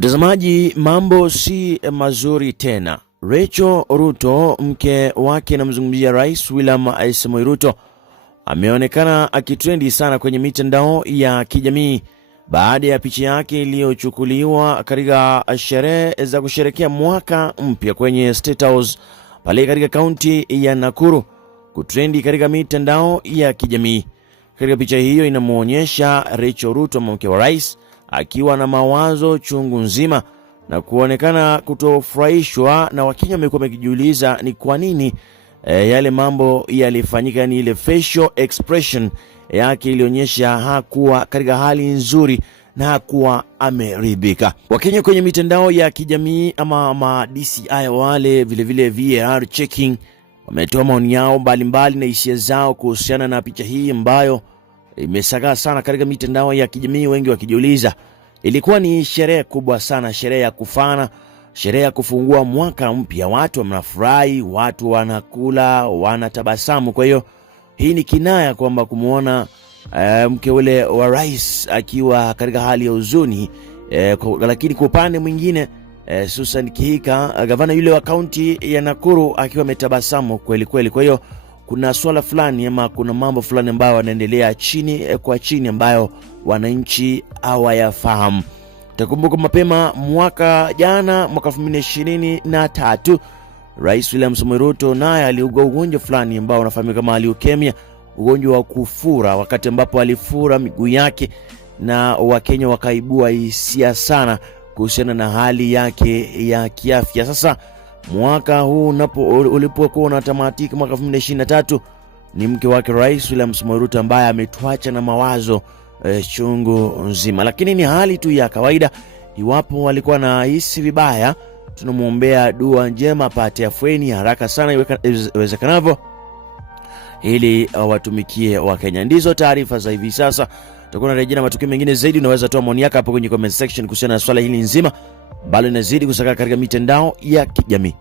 Mtazamaji, mambo si mazuri tena. Rachel Ruto, mke wake namzungumzia Rais William Samoei Ruto, ameonekana akitrendi sana kwenye mitandao ya kijamii baada ya picha yake iliyochukuliwa katika sherehe za kusherehekea mwaka mpya kwenye State House pale katika kaunti ya Nakuru kutrendi katika mitandao ya kijamii. Katika picha hiyo inamuonyesha Rachel Ruto, mke wa rais, akiwa na mawazo chungu nzima na kuonekana kutofurahishwa, na Wakenya wamekuwa wakijiuliza ni kwa nini yale mambo yalifanyika. Ni ile facial expression yake ilionyesha hakuwa katika hali nzuri na hakuwa ameridhika. Wakenya kwenye mitandao ya kijamii ama DCI wale vile VAR checking wametoa maoni yao mbalimbali na hisia zao kuhusiana na picha hii ambayo imesagaa sana katika mitandao ya kijamii, wengi wakijiuliza ilikuwa ni sherehe kubwa sana, sherehe ya kufana, sherehe ya kufungua mwaka mpya. Watu wanafurahi, watu wanakula, wanatabasamu. Kwa hiyo hii ni kinaya kwamba kumuona mke ule wa rais akiwa katika hali ya huzuni, lakini kwa upande mwingine Susan Kihika, gavana yule wa kaunti ya Nakuru, akiwa ametabasamu kweli kweli. Kwa hiyo kuna swala fulani ama kuna mambo fulani ambayo yanaendelea chini kwa chini ambayo wananchi hawayafahamu. Takumbuka mapema mwaka jana, mwaka 2023, Rais William Samoei Ruto naye aliugua ugonjwa fulani ambao unafahamika kama leukemia, ugonjwa wa kufura, wakati ambapo alifura miguu yake, na Wakenya wakaibua hisia sana kuhusiana na hali yake ya kiafya. Sasa mwaka huu ulipokuwa unatamatika, mwaka 2023, ni mke wake Rais William Samoei Ruto ambaye ametuacha na mawazo chungu nzima. Lakini ni hali tu ya kawaida. Iwapo walikuwa na hisi vibaya, tunamuombea dua njema apate afueni haraka sana iwezekanavyo ili watumikie Wakenya. Ndizo taarifa za hivi sasa. Tutakuwa na rejea na matukio mengine zaidi. Unaweza toa maoni yako hapo kwenye comment section kuhusiana na swala hili nzima ambalo linazidi kusaka katika mitandao ya kijamii.